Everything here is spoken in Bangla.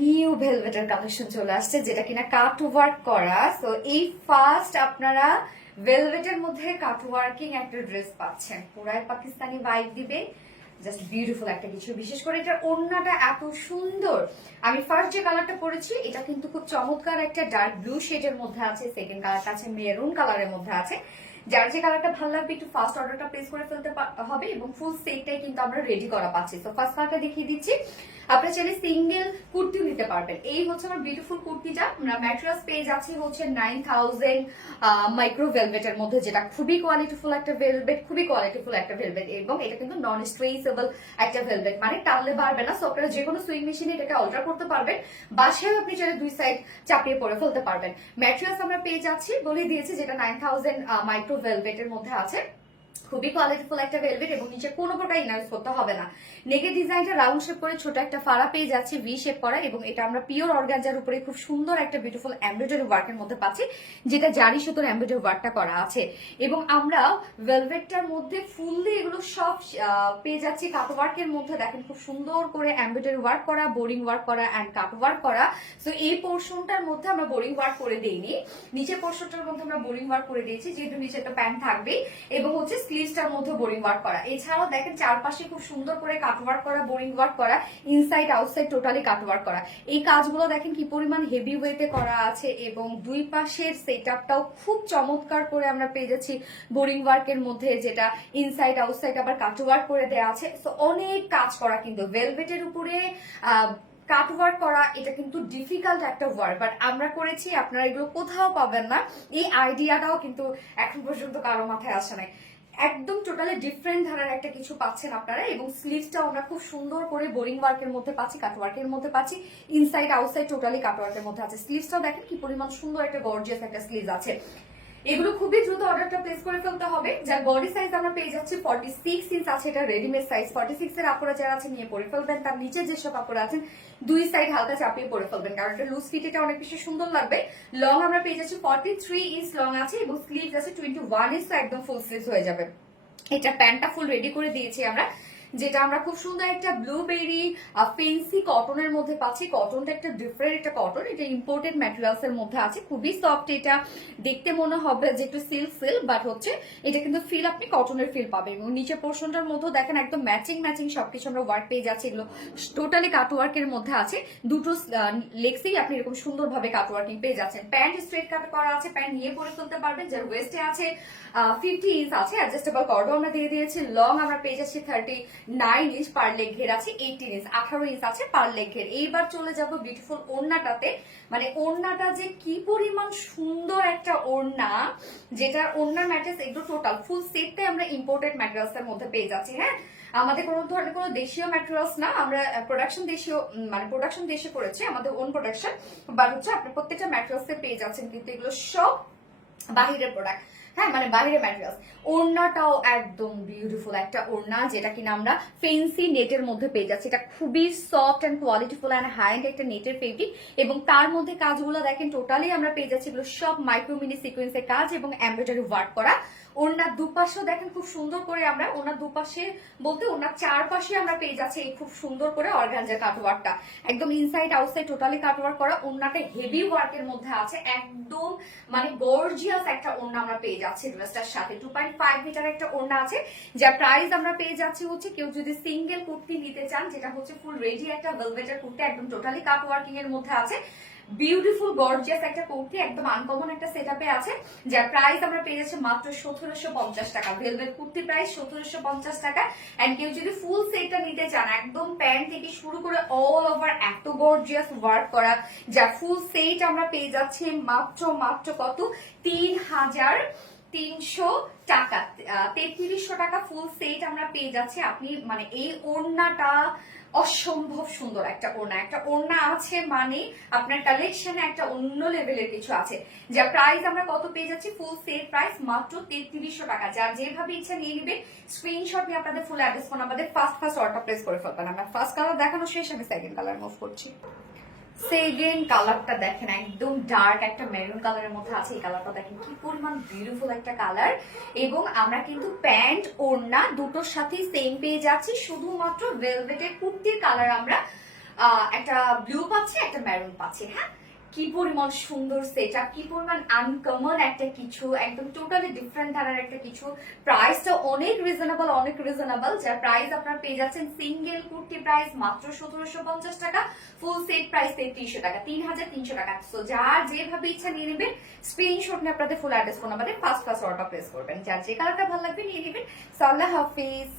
নিউ ভেলভেটের কালেকশন চলে আসছে যেটা কিনা কাট ওয়ার্ক করা। তো এই ফার্স্ট আপনারা ভেলভেটের মধ্যে কাট ওয়ার্কিং একটা ড্রেস পাচ্ছেন, পুরাই পাকিস্তানি ভাইব দিবে, জাস্ট বিউটিফুল একটা কিছু। বিশেষ করে এটার ওড়নাটা এত সুন্দর। আমি ফার্স্ট যে কালারটা পরেছি এটা কিন্তু খুব চমৎকার একটা ডার্ক ব্লু শেডের মধ্যে আছে, সেকেন্ড কালারটা আছে মেরুন কালারের মধ্যে আছে। যার যে কালারটা ভালো লাগবে একটু ফার্স্ট অর্ডারটা প্লেস করে ফেলতে হবে এবং ফুল সেটটাই কিন্তু আমরা রেডি করা পাচ্ছি। তো ফার্স্ট কালারটা দেখিয়ে দিচ্ছি, আপনারা চাইলে সিঙ্গেল কুর্তি নিতে পারবেন। এই হচ্ছে আমার বিউটিফুল কুর্তিটা। আমরা ম্যাটেরিয়ালস পেয়ে যাচ্ছি হচ্ছে 9000 মাইক্রো ভেলভেটের মধ্যে, যেটা খুবই কোয়ালিটিফুল একটা ভেলভেট, খুবই কোয়ালিটিফুল একটা ভেলভেট এবং এটা কিন্তু নন স্ট্রেচেবল একটা ভেলভেট, মানে টানলে বাড়বে না। সো আপনারা যে কোনো সুইং মেশিনে এটাকে অল্টার করতে পারবেন, বাসায় আপনি চাইলে দুই সাইড চাপিয়ে পরে ফেলতে পারবেন। ম্যাটেরিয়ালস আমরা পেয়ে যাচ্ছি, বলে দিয়েছি, যেটা 9000 মাইক্রো ভেলভেটের মধ্যে আছে। খুবই কোয়ালিটিফুল একটা ভেলভেট এবং নিচে কোনো প্রকার ইনার করতে হবে না। নেকের ডিজাইনটা রাউন্ড শেপ করে ছোট একটা ফাড়া পেয়ে যাচ্ছি, ভি শেপ করা, এবং এটা আমরা পিওর অর্গানজার উপরে খুব সুন্দর একটা বিউটিফুল এমব্রয়ডারি ওয়ার্কের মধ্যে পাচ্ছি, যেটা জারি সুতোর এমব্রয়ডারি ওয়ার্কটা করা আছে। এবং আমরা ভেলভেটটার মধ্যে ফুললি এগুলো সব পেয়ে যাচ্ছি কাট ওয়ার্কের মধ্যে। দেখেন খুব সুন্দর করে এমব্রয়ডারি ওয়ার্ক করা, বোরিং ওয়ার্ক করা অ্যান্ড কাট ওয়ার্ক করা। সো এই পোর্শনটার মধ্যে আমরা বোরিং ওয়ার্ক করে দিইনি, নিচের পোর্শনটার মধ্যে আমরা বোরিং ওয়ার্ক করে দিয়েছি, যেহেতু নিচে একটা প্যান্ট থাকবে, এবং হচ্ছে স্লিভসটার মধ্যে বোরিং ওয়ার্ক করা। এছাড়াও দেখেন চারপাশে খুব সুন্দর করে কাট ওয়ার্ক করা, বোরিং ওয়ার্ক করা, ইনসাইড আউটসাইড টোটালি কাট ওয়ার্ক করা। এই কাজগুলো দেখেন কি পরিমাণ হেভি ওয়েতে করা আছে, এবং দুই পাশের সেটআপটাও খুব চমৎকার করে আমরা পেয়ে যাচ্ছি বোরিং ওয়ার্কের মধ্যে, যেটা ইনসাইড আউটসাইড আবার কাট ওয়ার্ক করে দেওয়া আছে। তো অনেক কাজ করা, কিন্তু ভেলভেটের উপরে কাট ওয়ার্ক করা এটা কিন্তু ডিফিকাল্ট একটা ওয়ার্ক, বাট আমরা করেছি, আপনারা এগুলো কোথাও পাবেন না। এই আইডিয়াটাও কিন্তু এখন পর্যন্ত কারো মাথায় আসে নাই। একদম টোটালি ডিফারেন্ট ধারার একটা কিছু পাচ্ছেন আপনারা, এবং স্লিভসটাও আমরা খুব সুন্দর করে বোরিং ওয়ার্কের মধ্যে পাচ্ছি, কাট ওয়ার্কের মধ্যে পাচ্ছি, ইনসাইড আউটসাইড টোটালি কাট ওয়ার্কের মধ্যে আছে। স্লিভসটাও দেখেন কি পরিমাণ সুন্দর একটা গর্জিয়াস একটা স্লিভ আছে। এগুলো খুবই দ্রুত অর্ডারটা প্লেস করে ফেলতে হবে। যার বডি সাইজ আমরা পেয়ে যাচ্ছি 46 ইঞ্চ আছে, এটা রেডিমেড সাইজ। 46 এর আপুরা যারা আছে নিয়ে পরে ফেলবেন, তার নিচে যেসব আপুরা আছেন দুই সাইড হালকা চাপিয়ে পরে ফেলবেন, কারণ এটা লুজ ফিট, এটা অনেক বেশি সুন্দর লাগবে। লং আমরা পেয়ে যাচ্ছি 43 ইঞ্চ লং আছে, এবং স্লিভ আছে 21 ইঞ্চ, তো একদম ফুল স্লিভ হয়ে যাবে। এটা প্যান্টটা ফুল রেডি করে দিয়েছি আমরা, যেটা আমরা খুব সুন্দর একটা ব্লুবেরি ফেন্সি কটনের মধ্যে পাচ্ছি। কটনটা একটা ডিফারেন্ট একটা কটন, এটা ইম্পোর্টেড ম্যাটেরিয়ালস এর মধ্যে আছে, খুবই সফট। এটা দেখতে মনে হবে যে একটু সিল্ক সিল্ক, বাট হচ্ছে এটা কিন্তু ফিল আপনি কটনের ফিল পাবেন। এবং নিচে পোর্শনটার মধ্যে দেখেন একদম ম্যাচিং ম্যাচিং সবকিছু আমরা ওয়ার্ক পেয়ে যাচ্ছি। এগুলো টোটালি কাট ওয়ার্কের মধ্যে আছে, দুটো লেগসেই আপনি এরকম সুন্দরভাবে কাট ওয়ার্কিং পেয়ে যাচ্ছেন। প্যান্ট স্ট্রেট কাট করা আছে, প্যান্ট নিয়ে পরে ফেলতে পারবেন। যার ওয়েস্টে আছে 50 ইঞ্চ আছে, অ্যাডজাস্টেবল কর্ডও আমরা দিয়ে দিয়েছি। লং আমরা পেয়ে যাচ্ছি 39 ইঞ্চ, পার লেগ ঘের আছে 18 ইঞ্চ, 18 ইঞ্চ আছে পার লেগ ঘের। এইবার চলে যাব বিউটিফুল ওড়নাটাতে। মানে ওড়নাটা যে কি পরিমাণ সুন্দর একটা ওড়না, যেটার ওড়না ম্যাটেরিয়ালস এগুলো টোটাল ফুল সেটটাই আমরা ইম্পোর্টেড ম্যাটেরিয়ালস এর মধ্যে পেয়ে যাচ্ছি। হ্যাঁ, আমাদের কোনো ধরনের কোনো দেশীয় ম্যাটেরিয়ালস না, আমরা প্রোডাকশন দেশীয়, মানে প্রোডাকশন দেশে করেছি, আমাদের ওন প্রোডাকশন, বাট হচ্ছে আপনি প্রত্যেকটা ম্যাটেরিয়ালস এ পেয়ে যাচ্ছেন, কিন্তু এগুলো সব বাহিরের প্রোডাক্ট। হ্যাঁ, মানে বাইরের ম্যাটেরিয়ালস। ওড়নাটাও একদম বিউটিফুল একটা ওড়না, যেটা কিনা আমরা ফেন্সি নেটের মধ্যে পেয়ে যাচ্ছি। এটা খুবই soft and qualityful and high end একটা নেটের ফেব্রিক, এবং তার মধ্যে কাজগুলো দেখেন টোটালি আমরা পেয়ে যাচ্ছি এগুলো সব মাইক্রো মিনি সিকোয়েন্সের কাজ এবং এমব্রয়ডারি ওয়ার্ক করা। ওড়নার দুপাশেও দেখেন খুব সুন্দর করে আমরা, ওনার দুপাশে বলতে ওনার চারপাশে আমরা পেয়ে যাচ্ছি এই খুব সুন্দর করে অর্গানজার কাটওয়ার্কটা, একদম ইনসাইড আউটসাইড টোটালি কাটওয়ার্ক করা। ওড়নাটা হেভি ওয়ার্কের মধ্যে আছে, একদম মানে গর্জিয়াস একটা ওড়না আমরা পেয়ে যাচ্ছি ড্রেসটার সাথে। 2.5 মিটার একটা ওড়না আছে, যার প্রাইস আমরা পেয়ে যাচ্ছি হচ্ছে, কেউ যদি সিঙ্গেল কুর্তি নিতে চান, যেটা হচ্ছে ফুল রেডি একটা ভেলভেটের কুর্তি, একদম টোটালি কাটওয়ার্কিং এর মধ্যে আছে, বিউটিফুল গর্জিয়াস একটা কুর্তি, একদম আনকমন একটা সেটআপে আছে, যার প্রাইস আমরা পেয়ে যাচ্ছি মাত্র 1750 টাকা। ভেলভেট কুর্তি প্রাইস 1750 টাকা। এন্ড কেউ যদি ফুল সেটটা নিতে চান, একদম প্যান্ট থেকে শুরু করে অল ওভার এত গর্জিয়াস ওয়ার্ক করা, যার ফুল সেট আমরা পেয়ে যাচ্ছি মাত্র কত, 3300 টাকা, 3300 টাকা ফুল সেট আমরা পেয়ে যাচ্ছি। আপনি মানে এই ওড়নাটা অসম্ভব সুন্দর একটা ওড়না, একটা ওড়না আছে মানে আপনার কালেকশনে একটা অন্য লেভেলের কিছু আছে। যা প্রাইস আমরা কত পেয়ে যাচ্ছি, ফুল সেট প্রাইস মাত্র 3300 টাকা। যার যেভাবে ইচ্ছা নিয়ে নিবে, স্ক্রিনশট নিয়ে আপনাদের ফুল অ্যাড্রেস ফোন আমাদের ফার্স্ট অর্ডার প্লেস করে ফেলবেন। আমরা ফার্স্ট কালার দেখানো শেষ, আমি সেকেন্ড কালার মুভ করছি। সেকেন্ড কালারটা দেখেন একদম ডার্ক একটা মেরুন কালারের মধ্যে আছে। এই কালারটা দেখেন কি পরিমাণ বিউটিফুল একটা কালার, এবং আমরা কিন্তু প্যান্ট ওড়না দুটোর সাথেই সেম পেয়ে যাচ্ছি। শুধুমাত্র ভেলভেটের কুর্তির কালার আমরা একটা ব্লু পাচ্ছি, একটা মেরুন পাচ্ছি। হ্যাঁ, কি পরিমাণ সুন্দর সেটআপ, কি পরিমাণ আনকমন একটা কিছু, একদম টোটালি ডিফারেন্ট ধারার একটা কিছু। প্রাইসটা অনেক রিজনেবল, যার প্রাইস আপনারা পেয়ে যাচ্ছেন সিঙ্গেল কুর্তি প্রাইস মাত্র 1750 টাকা, ফুল সেট প্রাইস 3300 টাকা, 3300 টাকা। সো যার যেভাবে ইচ্ছা নিয়ে নেবেন, স্ক্রিনশট নিয়ে আপনাদের ফুল অ্যাড্রেস ফোন আমাদের ফার্স্ট অর্ডার প্লেস করবেন, যার যে কালারটা ভালো লাগবে নিয়ে নেবেন। সো আল্লাহ হাফিজ।